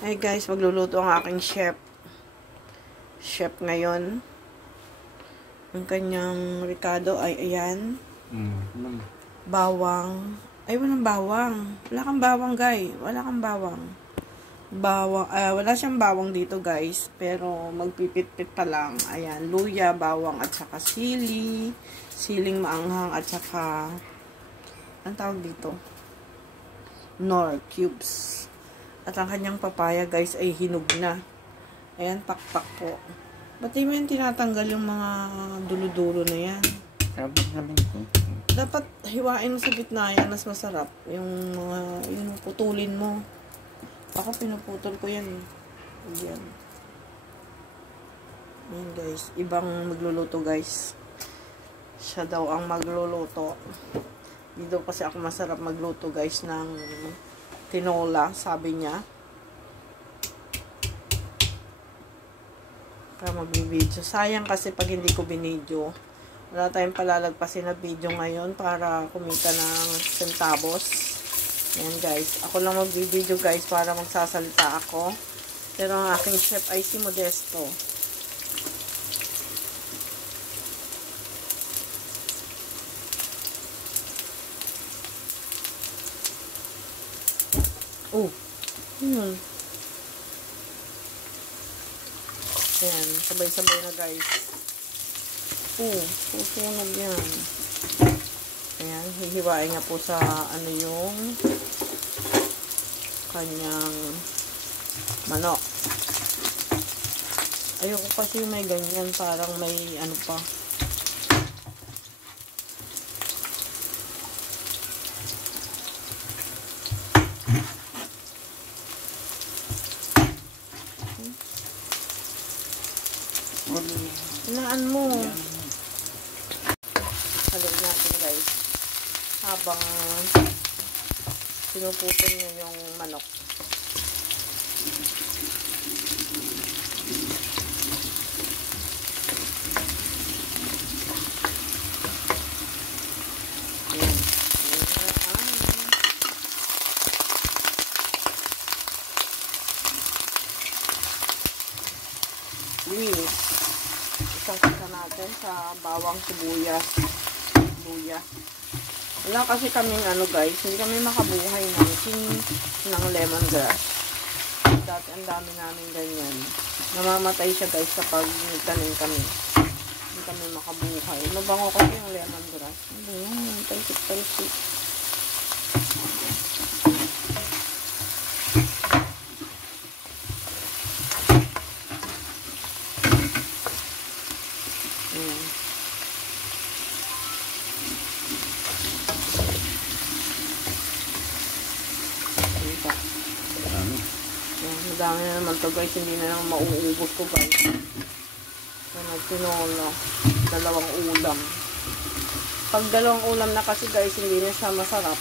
Hey guys, magluluto ang aking chef. Chef ngayon. Ang kanyang ricado ay ayan. Bawang. Ay, walang bawang. Wala kang bawang, guys. Wala kang bawang. Wala siyang bawang dito, guys. Pero magpipit-pit pa lang. Ayan, luya, bawang, at saka sili. Siling maanghang, at saka ang tawag dito? Nor cubes. At ang kanyang papaya, guys, ay hinog na. Ayan, pakpak po. Ba't di mo yung tinatanggal yung mga dulo-dulo na yan? Dapat hiwain mo sa gitna yan, mas masarap. Yung putulin mo. Ako, pinuputol ko yan. Ayan. Ayan, guys. Ibang magluluto, guys. Siya daw ang magluluto. Dito kasi ako masarap magluto, guys, ng tinola, sabi niya. Para magbibideo. Sayang kasi pag hindi ko binidyo. Wala tayong palalagpasin na video ngayon para kumita ng centavos. Ayan, guys. Ako lang magbibideo, guys, para magsasalita ako. Pero ang aking chef ay si Modesto. Oh, yun. Ayan, sabay-sabay na, guys. Oh, susunog yan. Ayan, hihiwain nga po sa ano yung kanyang manok. Ayoko kasi may ganyan, parang may ano pa. Hinaan mo. Haluin natin, guys. Habang pinuputol nyo yung manok. Ayan. Linis. Isasaka natin sa bawang sibuyas. Luya. Wala kasi kaming ano, guys, hindi kami makabuhay ng lemongrass. Dati ang dami namin ganyan. Namamatay siya, guys, kapag nagtanim kami. Hindi kami makabuhay. Mabango kasi yung lemongrass. Ano yan? Talsik-talsik. Madami na naman to, guys. Hindi na lang mauubos ko, guys. Tinola. Dalawang ulam. Pag dalawang ulam na kasi, guys, hindi na siya masarap.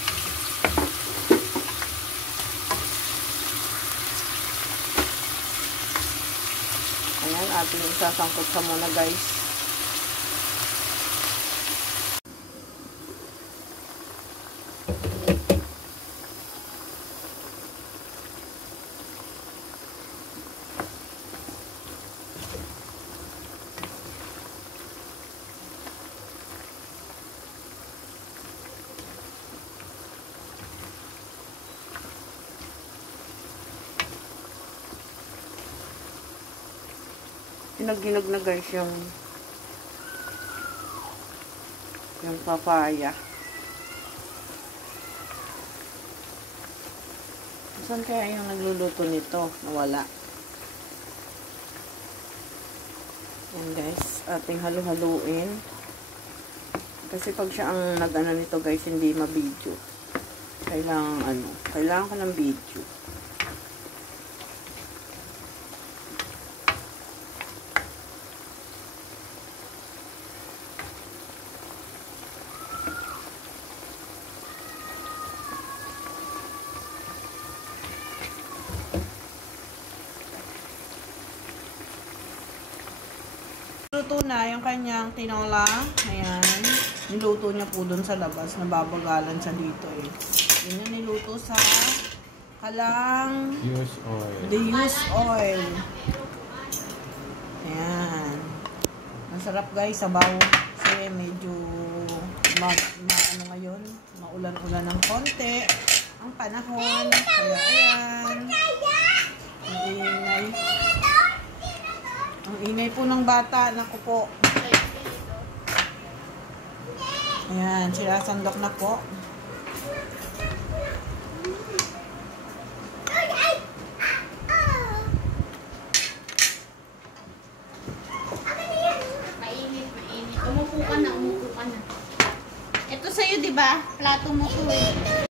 Ayan, ating isasangkot sa muna, guys. Ginag na, guys, yung papaya. Saan kaya yung nagluluto nito? Nawala. Yan, guys. Ating halu-haluin. Kasi pag siya ang nag-ano nito, guys, hindi ma-video. Kailangan ko ng video. Luto na yung kanyang tinola. Ayan. Niluto niya po dun sa labas. Nababagalan siya dito eh. Yun yung niluto sa Kalang Use oil. Deuse oil. Ayan. Masarap guys, sabaw. Kasi medyo ano ngayon, maulan-ulan ng konti. Ang panahon. Kaya ayan. Ang ingay. Ang ingay po ng bata. Naku po. Ayan, sinasandok na po. Umupo ka na. Ito sa'yo, di ba? Plato mo to eh.